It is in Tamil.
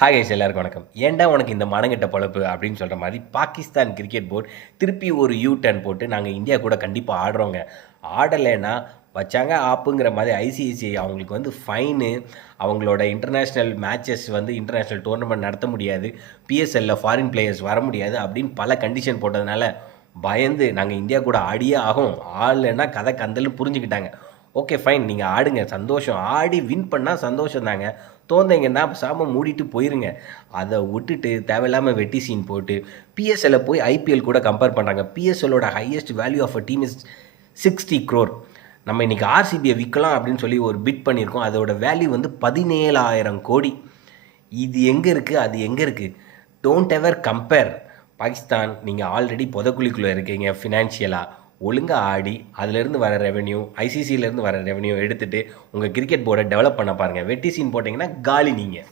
ஹாய் கைஸ், எல்லாருக்கும் வணக்கம். ஏன்டா உனக்கு இந்த மனங்கெட்ட பொழப்பு அப்படின்னு சொல்கிற மாதிரி பாகிஸ்தான் கிரிக்கெட் போர்டு திருப்பி ஒரு யூ டர்ன் போட்டு நாங்கள் இந்தியா கூட கண்டிப்பாக ஆடுறோங்க. ஆடலைன்னா வச்சாங்க ஆப்புங்கிற மாதிரி ஐசிஐசிஐ அவங்களுக்கு வந்து ஃபைனு, அவங்களோட இன்டர்நேஷ்னல் மேட்சஸ் வந்து இன்டர்நேஷ்னல் டோர்னமெண்ட் நடத்த முடியாது, பிஎஸ்எல்லில் ஃபாரின் பிளேயர்ஸ் வர முடியாது அப்படின்னு பல கண்டிஷன் போட்டதுனால பயந்து நாங்கள் இந்தியா கூட ஆடியே ஆகும், ஆடலைன்னா கதை கந்தல்னு புரிஞ்சுக்கிட்டாங்க. ஓகே ஃபைன், நீங்கள் ஆடுங்க, சந்தோஷம், ஆடி வின் பண்ணால் சந்தோஷம் தாங்க. தோந்தீங்கன்னா சாம மூடிட்டு போயிருங்க. அதை விட்டுட்டு தேவையில்லாமல் வெட்டி சீன் போட்டு பிஎஸ்எல்லை போய் ஐபிஎல் கூட கம்பேர் பண்ணுறாங்க. பிஎஸ்எல்லோட highest value of a team is 60 crore. நம்ம இன்றைக்கி ஆர்சிபியை விற்கலாம் அப்படின்னு சொல்லி ஒரு பிட் பண்ணியிருக்கோம். அதோட வேல்யூ வந்து 17,000 கோடி. இது எங்கே இருக்குது, அது எங்கே இருக்குது? Don't ever compare. பாகிஸ்தான், நீங்கள் ஆல்ரெடி புதக்குழிக்குள்ளே இருக்கீங்க ஃபினான்ஷியலாக. ஒழுங்காக ஆடி அதிலேருந்து வர ரெவென்யூ, ஐசிசியிலேருந்து வர ரெவென்யூ எடுத்துகிட்டு உங்கள் கிரிக்கெட் போர்டை டெவலப் பண்ண பாருங்கள். வெட்டி சீன் போட்டிங்கன்னா காலி நீங்கள்.